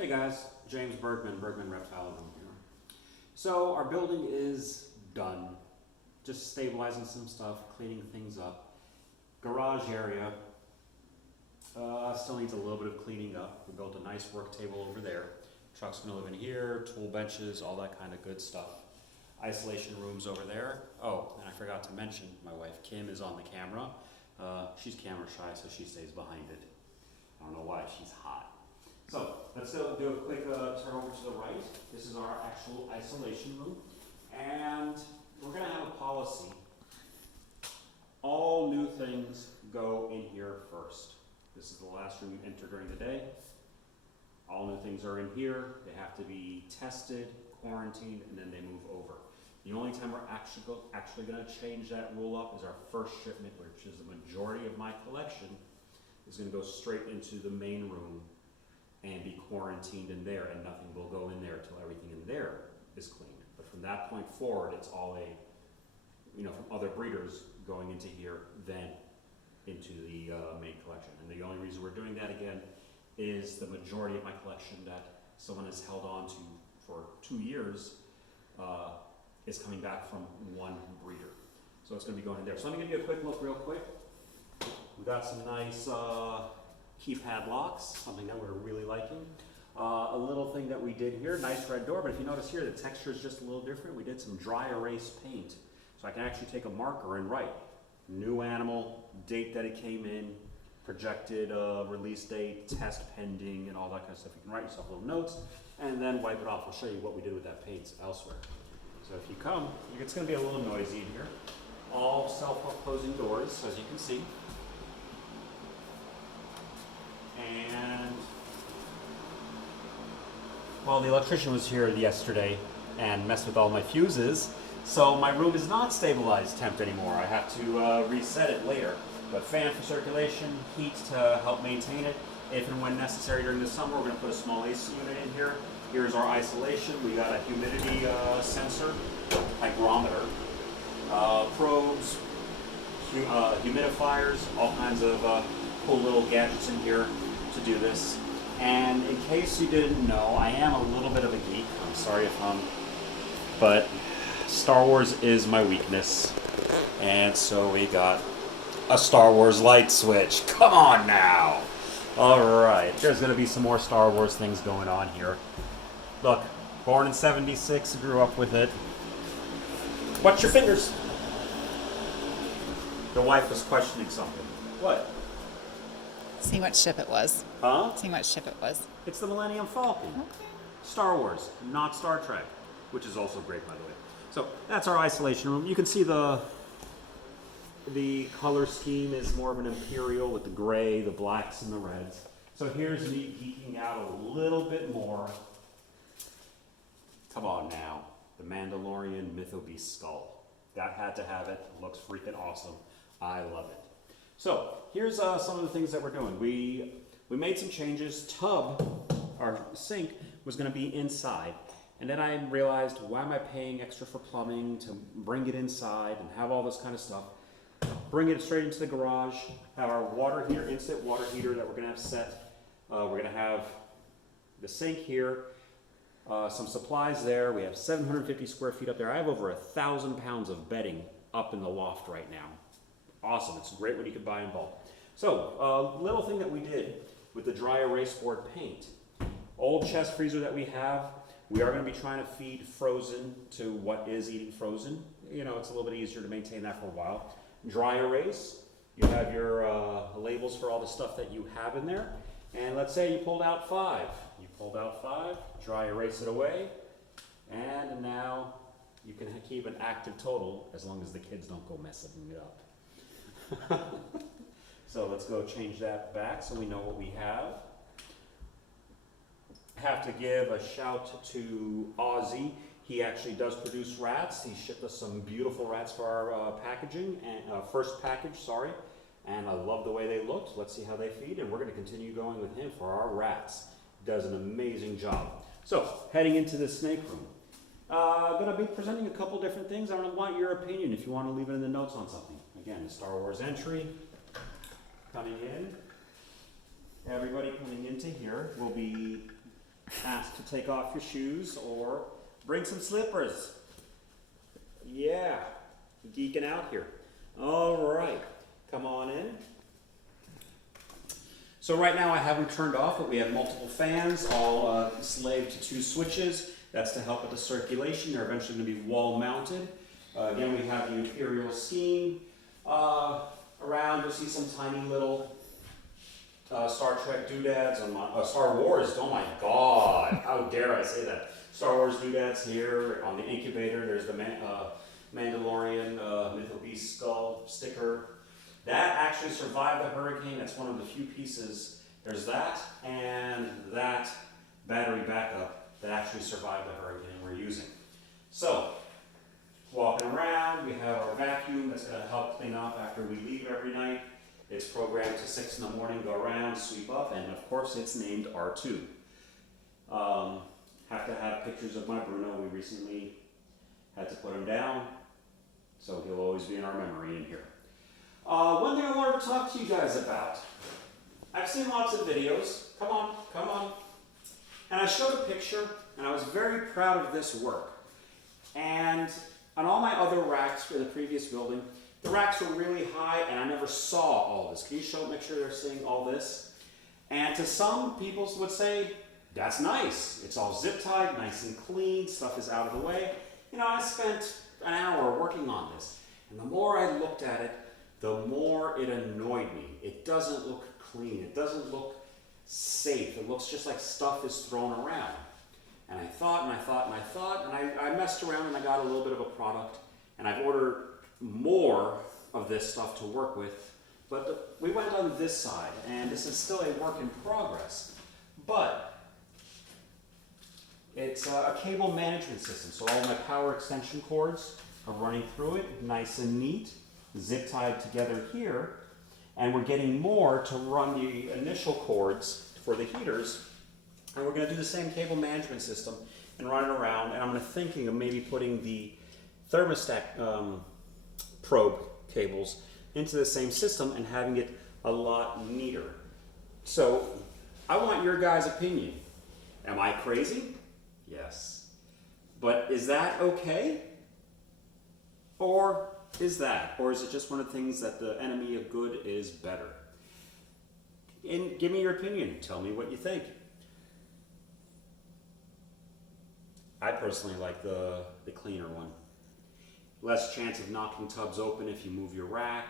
Hey guys, James Bergman Reptile Room here. So our building is done. Just stabilizing some stuff, cleaning things up. Garage area still needs a little bit of cleaning up. We built a nice work table over there. Truck's gonna live in here, tool benches, all that kind of good stuff. Isolation rooms over there. Oh, and I forgot to mention, my wife Kim is on the camera. She's camera shy, so she stays behind it. I don't know why, she's hot. So let's do a quick turn over to the right. This is our actual isolation room. And we're gonna have a policy. All new things go in here first. This is the last room you enter during the day. All new things are in here. They have to be tested, quarantined, and then they move over. The only time we're actually gonna change that rule up is our first shipment, which is the majority of my collection, is gonna go straight into the main room and be quarantined in there, and nothing will go in there until everything in there is cleaned. But from that point forward, it's all from other breeders going into here, then into the main collection. And the only reason we're doing that again is the majority of my collection that someone has held on to for 2 years is coming back from one breeder. So it's gonna be going in there. So let me give you a quick look real quick. We got some nice keypad locks, something that we're really liking. A little thing that we did here, nice red door, but if you notice here, the texture is just a little different. We did some dry erase paint. So I can actually take a marker and write new animal, date that it came in, projected release date, test pending, and all that kind of stuff. You can write yourself little notes and then wipe it off. I'll show you what we did with that paint elsewhere. So if you come, it's gonna be a little noisy in here. All self-closing doors, as you can see. And well, the electrician was here yesterday and messed with all my fuses, so my room is not stabilized temp anymore. I have to reset it later. But fan for circulation, heat to help maintain it. If and when necessary during the summer, we're going to put a small AC unit in here. Here's our isolation. We got a humidity sensor, hygrometer, probes, humidifiers, all kinds of cool little gadgets in here to do this. And in case you didn't know, I am a little bit of a geek. I'm sorry if but Star Wars is my weakness. And so we got a Star Wars light switch. Come on now. All right, there's gonna be some more Star Wars things going on here. Look, born in '76, grew up with it. Watch your fingers. The wife was questioning something. What? See what ship it was. Huh? See what ship it was. It's the Millennium Falcon. Okay. Star Wars, not Star Trek, which is also great, by the way. So that's our isolation room. You can see the color scheme is more of an imperial with the gray, the blacks, and the reds. So here's me geeking out a little bit more. Come on now, the Mandalorian Mythobeast skull. That had to have it. Looks freaking awesome. I love it. So here's some of the things that we're doing. We made some changes. Our sink was going to be inside, and then I realized, why am I paying extra for plumbing to bring it inside and have all this kind of stuff? Bring it straight into the garage. Have our water heater, instant water heater that we're going to have set. We're going to have the sink here. Some supplies there. We have 750 square feet up there. I have over 1,000 pounds of bedding up in the loft right now. Awesome. It's great when you can buy in bulk. So, a little thing that we did with the dry erase board paint. Old chest freezer that we have, we are going to be trying to feed frozen to what is eating frozen. You know, it's a little bit easier to maintain that for a while. Dry erase, you have your labels for all the stuff that you have in there. And let's say you pulled out 5. You pulled out 5, dry erase it away, and now you can keep an active total as long as the kids don't go messing it up. So let's go change that back so we know what we have. Have to give a shout to Ozzy. He actually does produce rats. He shipped us some beautiful rats for our packaging, and first package, sorry. And I love the way they looked. Let's see how they feed, and we're going to continue going with him for our rats. Does an amazing job. So heading into the snake room. Going to be presenting a couple different things. I want your opinion if you want to leave it in the notes on something. Again, the Star Wars entry coming in. Everybody coming into here will be ask to take off your shoes or bring some slippers. Yeah, geeking out here. All right, come on in. So right now I have them turned off, but we have multiple fans, all slaved to 2 switches. That's to help with the circulation. They're eventually going to be wall mounted. Again, we have the Imperial scheme. Around, you'll see some tiny little Star Trek doodads on my, Star Wars, oh my god, how dare I say that. Star Wars doodads here on the incubator. There's the Mandalorian Mytho Beast skull sticker. That actually survived the hurricane. That's one of the few pieces. There's that and that battery backup that actually survived the hurricane we're using. So, walking around, we have our vacuum that's going to help clean up after we leave every night. It's programmed to 6 in the morning, go around, sweep up, and of course it's named R2. Have to have pictures of my Bruno. We recently had to put him down, so he'll always be in our memory in here. One thing I wanted to talk to you guys about. I've seen lots of videos. Come on, come on. And I showed a picture, and I was very proud of this work. And on all my other racks for the previous building, the racks were really high, and I never saw all this. Can you make sure they're seeing all this? And to some people would say, that's nice. It's all zip tied, nice and clean, stuff is out of the way. You know, I spent an hour working on this, and the more I looked at it, the more it annoyed me. It doesn't look clean. It doesn't look safe. It looks just like stuff is thrown around. And I thought, and I thought, and I thought, and I messed around and I got a little bit of a product, and I've ordered more of this stuff to work with. But we went on this side, and this is still a work in progress. But it's a cable management system, so all my power extension cords are running through it, nice and neat, zip tied together here, and we're getting more to run the initial cords for the heaters, and we're going to do the same cable management system and run it around, and I'm thinking of maybe putting the thermostat probe cables into the same system and having it a lot neater. So I want your guys' opinion. Am I crazy? Yes. But is that okay? Or is that? Or is it just one of the things that the enemy of good is better? And give me your opinion. Tell me what you think. I personally like the cleaner one. Less chance of knocking tubs open if you move your rack,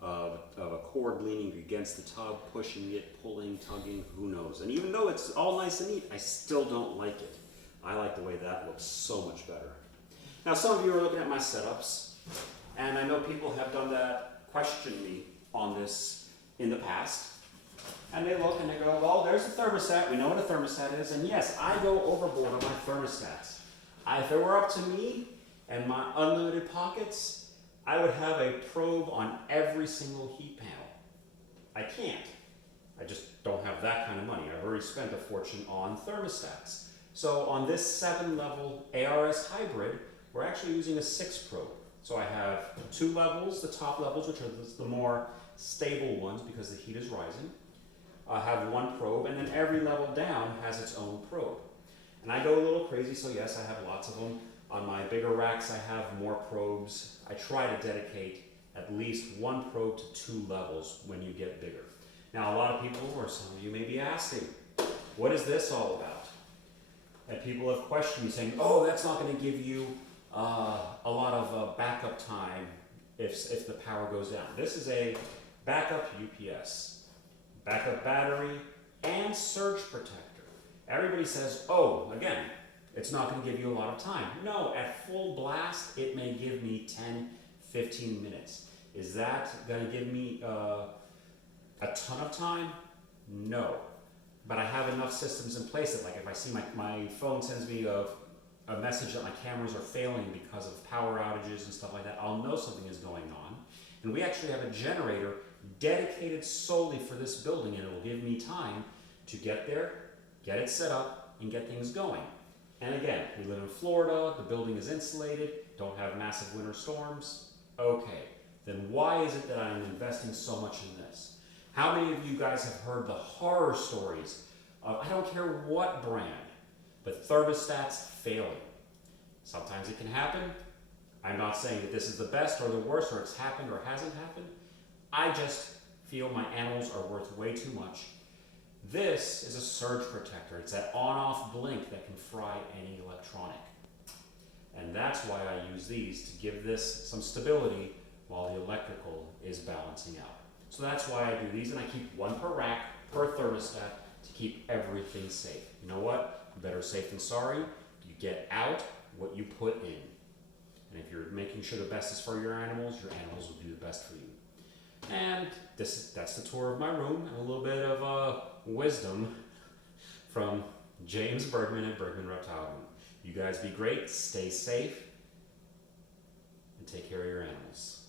of a cord leaning against the tub, pushing it, pulling, tugging, who knows. And even though it's all nice and neat, I still don't like it. I like the way that looks so much better. Now some of you are looking at my setups, and I know people have done that, questioned me on this in the past. And they look and they go, well, there's a thermostat, we know what a thermostat is, and yes, I go overboard on my thermostats. If it were up to me and my unlimited pockets, I would have a probe on every single heat panel. I can't. I just don't have that kind of money. I've already spent a fortune on thermostats. So on this 7-level ARS hybrid, we're actually using a 6 probe. So I have 2 levels, the top levels, which are the more stable ones because the heat is rising. I have 1 probe, and then every level down has its own probe. And I go a little crazy, so yes, I have lots of them. On my bigger racks, I have more probes. I try to dedicate at least 1 probe to 2 levels when you get bigger. Now, a lot of people, or some of you may be asking, what is this all about? And people have questioned me saying, oh, that's not going to give you a lot of backup time if the power goes down. This is a backup UPS, backup battery, and surge protector. Everybody says, oh, again, it's not going to give you a lot of time. No, at full blast, it may give me 10, 15 minutes. Is that going to give me a ton of time? No. But I have enough systems in place that, like, if I see my phone sends me a message that my cameras are failing because of power outages and stuff like that, I'll know something is going on. And we actually have a generator dedicated solely for this building, and it will give me time to get there, get it set up, and get things going. And again, we live in Florida, the building is insulated, don't have massive winter storms. Okay, then why is it that I'm investing so much in this? How many of you guys have heard the horror stories of, I don't care what brand, but thermostats failing. Sometimes it can happen. I'm not saying that this is the best or the worst, or it's happened or hasn't happened. I just feel my animals are worth way too much. This is a surge protector. It's that on-off blink that can fry any electronic. And that's why I use these, to give this some stability while the electrical is balancing out. So that's why I do these, and I keep one per rack, per thermostat, to keep everything safe. You know what? Better safe than sorry. You get out what you put in. And if you're making sure the best is for your animals will do the best for you. And that's the tour of my room, and a little bit of wisdom from James Bergman at Bergman Reptile Room. You guys be great, stay safe, and take care of your animals.